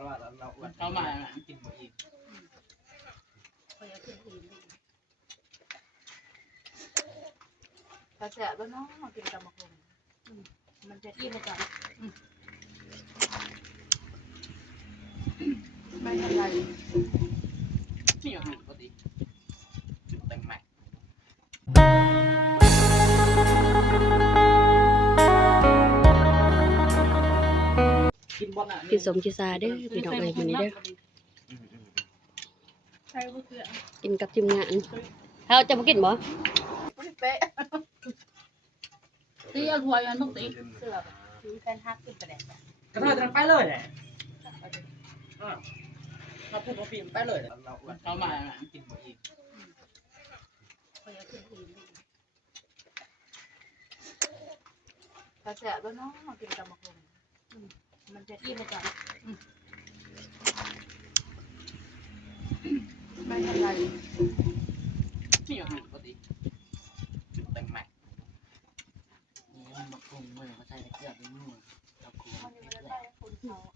กันว่าเราอ้วนเขามากินบ่อิ่มเขาอยากกินอิ่มกระแสแล้วเนาะกินตำบักหุ่งมันจะอิ่มก่อนไม่เท่าไรนี่อย่างปกติจุดแต่งใหม่กินสมกิซาเด้อพี่น้องเอ้ยมื้อนี้เด้อกินกับทีมงานเฮาจะบ่กินบ่เป๊ะตีเอาหัวยันต้องตีเสือตีแฟนฮักกินไปแล้ว กระเทยจะไปเลยแหละมาพูดมาฟิล์มไปเลยเราอ้วนเขามากินบ่อิ่มเขาอยากกินอิ่มกระแสแล้วเนาะกินตำบักหุ่งมันจะอิ่มก่อนไม่เท่าไรนี่อย่างปกติจุดแต่งใหม่นี่มะกรูดเมื่อเขาใส่เกลือไปนู่นเราครัว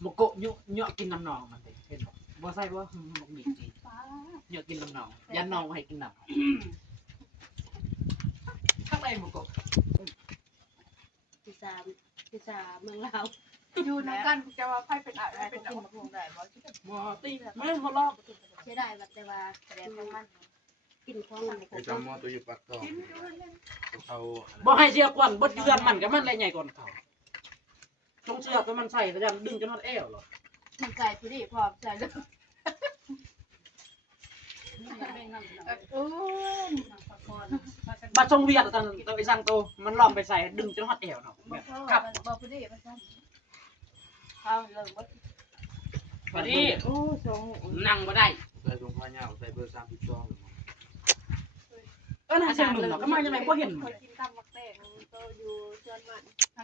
มะกรูดเยอะกินน้ำนองมันเลยเห็นบ่ใส่บ่มะบีบดีเยอะกินน้ำนองยันนองให้กินน้ำข้างในมะกรูดกิซาเมืองลาว อยู่น้ำกันจะว่าไพ่เป็นอะไรเป็นกินมะพร้าวได้บ่ บ่ตีไม่บ่ลอก ใช้ได้แต่ว่าแสดงของมันกินของมัน ไอ้จอมมอตัวอยู่ปากต่อเขา บ่ให้เสียก่อนบ่เดือนมันก็มันใหญ่ก่อนเขาต้องเชือกให้มันใส่แล้วยันดึงจนฮอดเอวหรอ มันใส่พอดีพอใส่เลยบัดทรงเวียดตอนไปสั่งโตมันลองไปใส่ดึงจนฮอดเอวเนาะ กับบ่พอดีมันสั่นเอาเริ่มบ่พอดีนั่งบ่ได้ ใส่ตรงผ้าเหย้าใส่เบอร์32น่าเสียงหนึ่งเนาะก็มาจังได๋บ่เห็น กินตำมักแตงโตอยู่เชือนมัน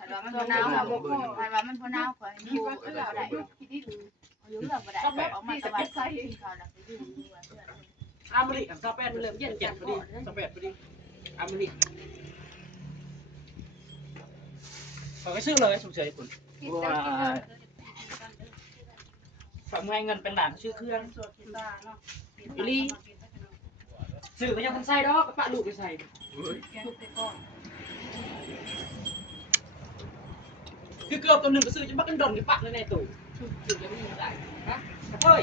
แต่ว่ามันบ่หนาวค่ะบ่พอแต่ว่ามันบ่หนาวกว่าอยู่บ่ได้อยู่เรื่องบ่ได้ออกมาสบายใส่ข้าวแล้วไปอยู่ว่าเพื่อน อามาริกับ28เริ่มเย็น7พอดี28พอดีอามาริเขาก็ซื้อเลยสงสัยคุณว่าทำให้เงินเป็นหลานชื่อเครื่องอีลีซื้อก็ยังทันใส่ดอกก็ปะลูกไปใส่คือเกือบตัวหนึ่งก็ซื้อจะบักกันดนกับปะเลยในตู้ซื้อยังไม่มีได้ฮะเฮ้ย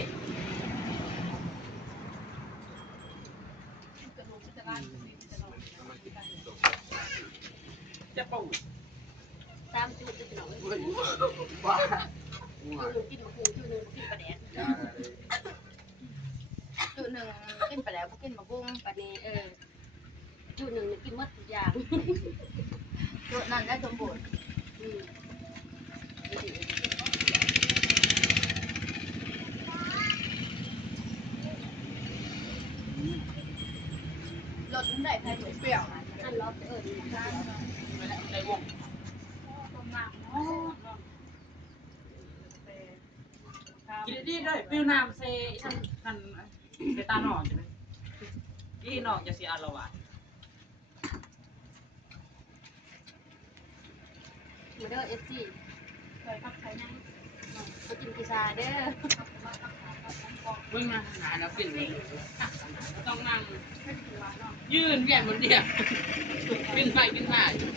จะปู3จุดพี่น้องเอ้ย บ้า กินมะกรูดอยู่นึงกินปลาแดก จุดหนึ่งกินไปแล้วกินมะกุ้ง ปลานี้จุดนึงกินหมดทุกอย่าง จุดนั้นได้สมบูรณ์รสมันได้ใครเปรี้ยว อันรอบนี่นะ ในวงกินดีด้วยปิ้วน้ำเซฉันทันเซตาหนอนใช่ไหมนี่หนอนจะเสียอารวาส มาเด้อ FC เคยพักใช้ยัง มากินกิซาเด้อ วิ่งมาหาแล้วกินเลยต้องนั่งยืนเวียนบนเดียวกินไปกินมา กิน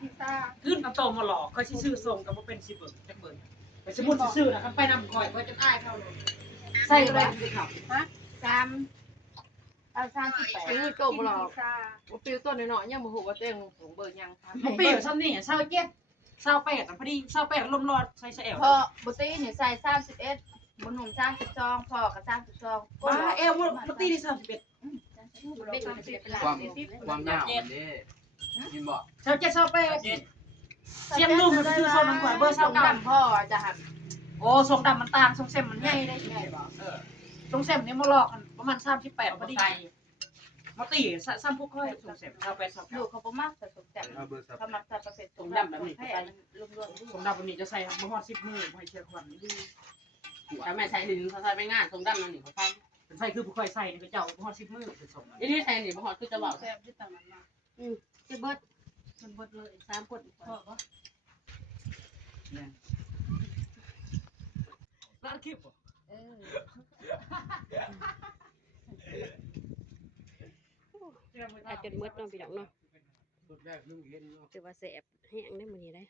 พิซซ่า ขึ้นน้ำโตมาหลอกเขาชื่อส่งกับว่าเป็นสิบเบิร์ดจักเบิร์ดไปสมุดซื่อๆนะครับไปนำคอยก็จะอ้ายเข้าเลยใส่ไปสิครับ 38คือโตบ่หรอกบ่ปิวต้นน้อยๆยังบ่ฮู้ว่าเต้งสูงเบิดยัง มันเปลี่ยนซ้ำนี่เศร้าเจ็ดเศร้าแปดพอดีเศร้าแปดลมรอดใส่เอว พอบุตรีเนี่ยใส่31บุหนุ่ม32พ่อก็32 ว้าเอวมันตีที่31 ความยาวนี่กินบ่ เศร้าเจ็ดเศร้าแปดเสียงนุ่มมันคือโซนมันกว่าเบอร์เศร้าเก้า พ่อจะหัน โอ้ทรงดำมันต่างทรงเส้นมันใหญ่ได้ใหญ่บ่ทรงเส้นนี่มาหลอกกันประมาณ38พอดีมาตีซ้ำพวกค่อยทรงเส้นเศร้าแปดเศร้า ลู เก้าก เขาบ่มักใส่สมแซ่บ เอาเบอร์เขามักใส่ประเภท ทรงดำแบบนี้ ให้รวม ทรงดำแบบนี้จะใส่มาฮอด10 มื้อให้เชียร์ควันดู ถ้าแม่ใส่ดินเขาใส่ไปงานตรงดำนั่นนี่เขาใส่ เป็นใส่คือผู้ค่อยใส่นี่ก็เจ้ามาฮอด10 มื้อเป็นสม อีนี่ใส่นี่บ่ฮอดคือจะเว้า แซ่บที่ต่างนั้นมา จะเบิดมันเบิดเลย3คนพอบ่ ร้านคลิปบ่ เออ อาจจนมืดเนาะพี่น้องเนาะ สุดแรกนึงเห็นเนาะ ถือว่าแสบแห้งได้มื้อนี้ได้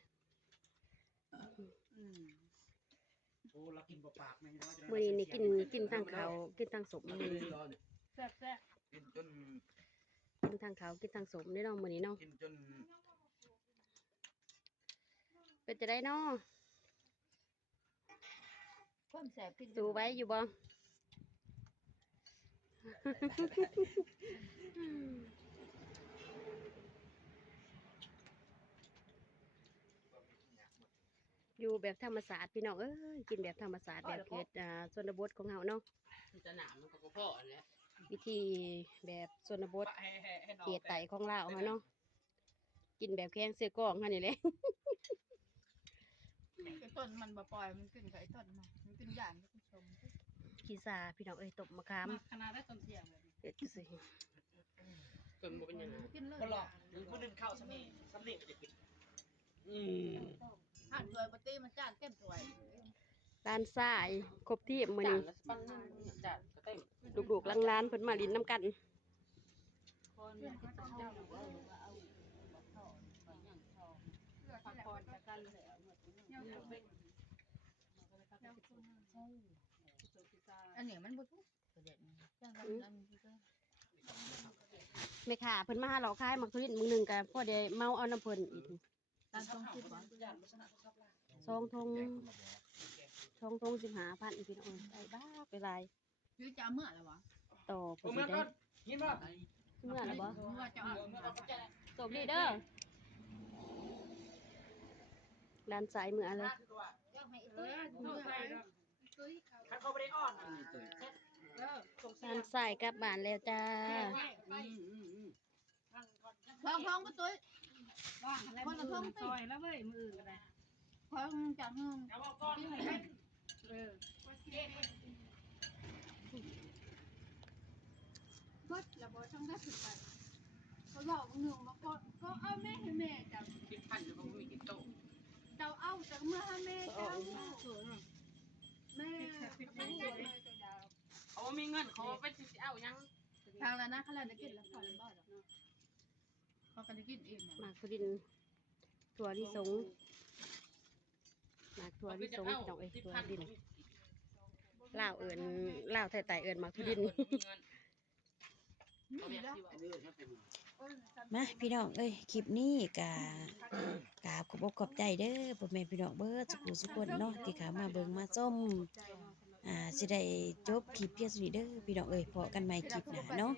โอ้เรากินบ่ปากไม่ได้ มื้อนี้นี่กินทางเขาวกินทางสมมื้อนี้ รอเนี่ย แซ่บ กินจน กินทางเขาวกินทางสมได้เนาะมื้อนี้เนาะ กินจน เป็นจะได้เนาะ ความแสบขึ้น สู้ไว้อยู่บ่ อยู่แบบธรรมศาสตร์พี่น้องเอ้ยกินแบบธรรมศาสตร์แบบเขตชนบทของเฮาเนาะ จะหนามมันก็พอแล้ว วิธีแบบชนบท ให้น้อง เขตไต่ของลาวเฮาเนาะกินแบบแข้งเสือกล้องเฮานี่แหละ ไอ้ต้นมันบ่ปล่อยมันขึ้นกับไอ้ต้นมันขึ้นย่านมันขึ้นชม ขี้ซาพี่น้องเอ้ยตบมะขาม ขนาดได้ตอนเที่ยงเลย เด็ดสิ จนบ่เป็นยังไง ขึ้นเลย บ่หรอกผู้นึงเข้าสำเนีมันจะกิน หันถวยปฏิมันจานเต็มถวย ร้านทรายครบที่มื้อนี้ ปั้นนึงจัดก็เต็ม ลูกๆหลานๆเพิ่นมาลิ้นน้ำกัน คนเนี่ยก็จะเจ้าหรือว่าเอาพักผ่อนจากกันเลยอันนี้มันบ่ทุกประเด็นจังนั้นมันก็ แม่ค้าเพิ่นมาหาเราขายมักทุเรียนมื้อหนึงก็พอได้เมาเอาน้ำเพิ่นอีก ตามต้องคิดว่า สองทง15,000พี่น้องได้บ้าไปหลาย คือจะเอาเมื่อแล้ววะ ต่อ ผม เพิ่น เมื่อ สิ ก่ ได้ อนกินบ่ เมื่อแล้วบ่ ว่าจะเอา จบดีเด้อด้านซ้ายมือเลย อยากให้ตุ้ยตุ้ยเขา ถ้าเขาไม่ได้อ้อน ด้านซ้ายกลับบ้านแล้วจ้า ท้องก็ตุ้ย ว่างแล้วมือซอยแล้วเว้ยมืออะไร ท้องจากนึง เอาก้อน เออ เบิดแล้วบ่ต้องได้ขึ้นไปเขาบอกหนึ่งมาก็เอาแม่ให้แม่จับ กินพันอยู่ก็มีกินโต เจ้าเอาจากเมื่อให้แม่เจ้าแม่ เขามีเงินเขาไปสิเอายัง ทางแล้วนะเขาเลยได้กินแล้วพอแล้วบ่ดอกเขาก็ได้กินเอง หมากทุดินถั่วลิสงหมากถั่วลิสงพี่น้องเอ้ยถั่วดินลาวเอิญลาวไทยๆเอิญหมากทุดิน มาพี่น้องเอ้ยคลิปนี้กราบขอบอกขอบใจเด้อพ่อแม่พี่น้องเบิดสุขสุขคนเนาะที่เข้ามาเบิ่งมาชมสิได้จบคลิปเพียงเท่านี้เด้อพี่น้องเอ้ยพบกันใหม่คลิปหน้าเนาะ